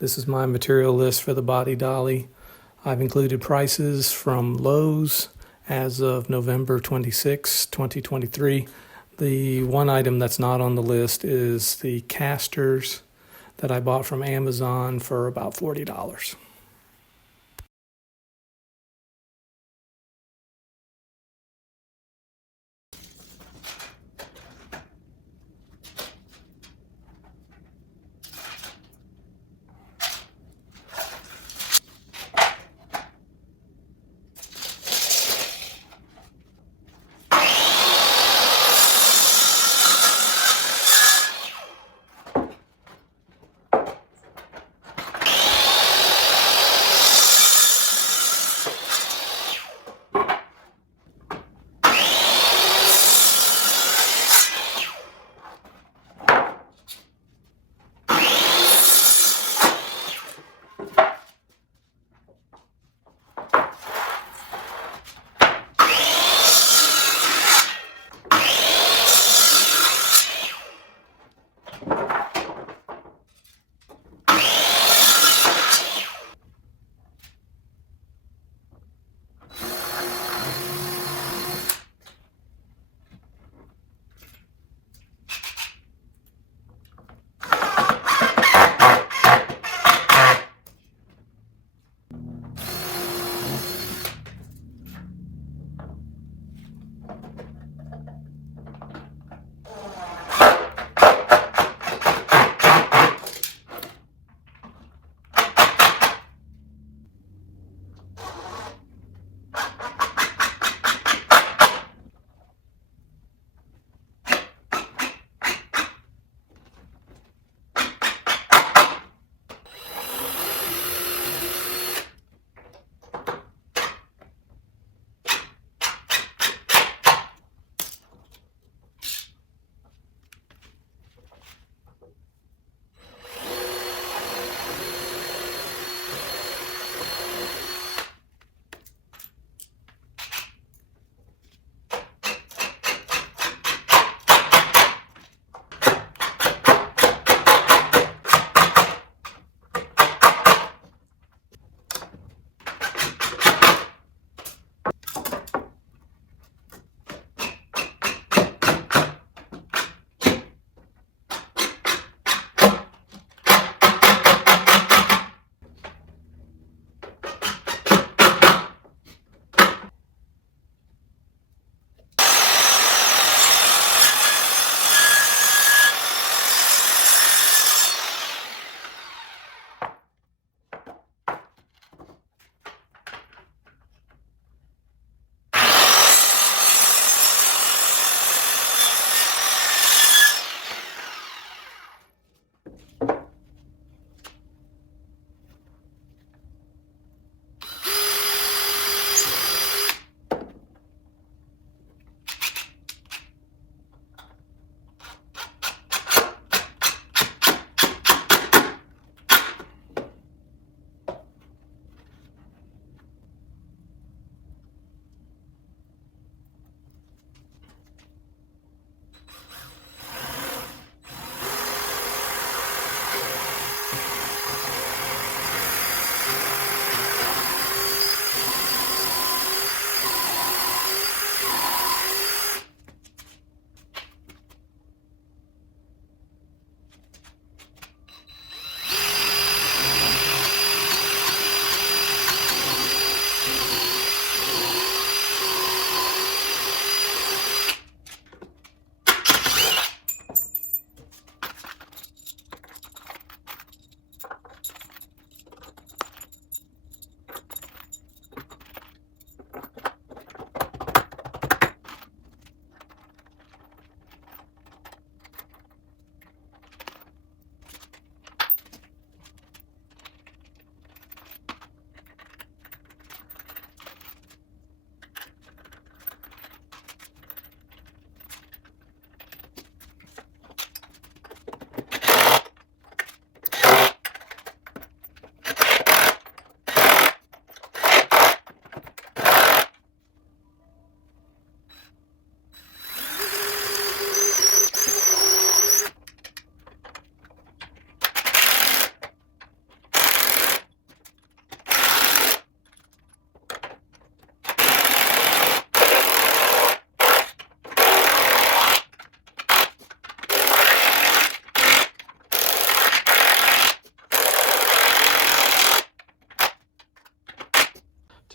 This is my material list for the body dolly. I've included prices from Lowe's as of November 26, 2023. The one item that's not on the list is the casters that I bought from Amazon for about $40.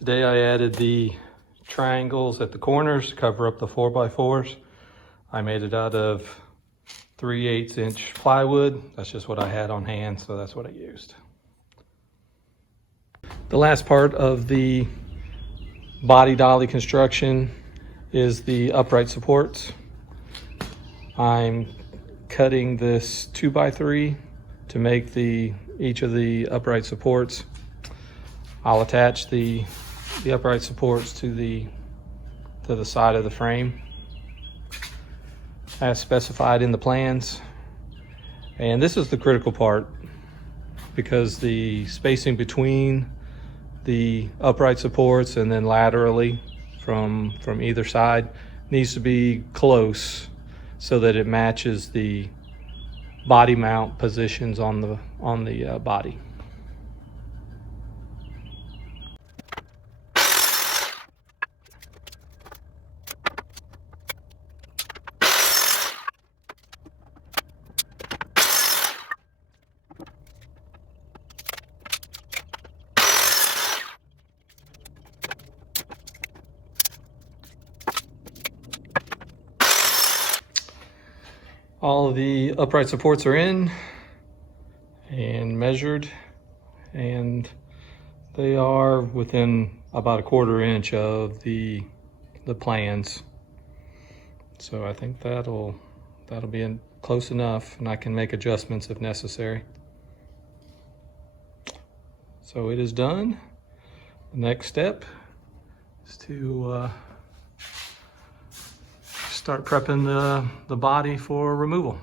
Today I added the triangles at the corners to cover up the 4x4s. I made it out of 3/8 inch plywood. That's just what I had on hand, so that's what I used. The last part of the body dolly construction is the upright supports. I'm cutting this 2x3 to make each of the upright supports. I'll attach the upright supports to the side of the frame as specified in the plans. And this is the critical part, because the spacing between the upright supports and then laterally from either side needs to be close so that it matches the body mount positions on the body. All of the upright supports are in and measured, and they are within about a 1/4 inch of the plans. So I think that'll be close enough, and I can make adjustments if necessary. So it is done. The next step is to start prepping the body for removal.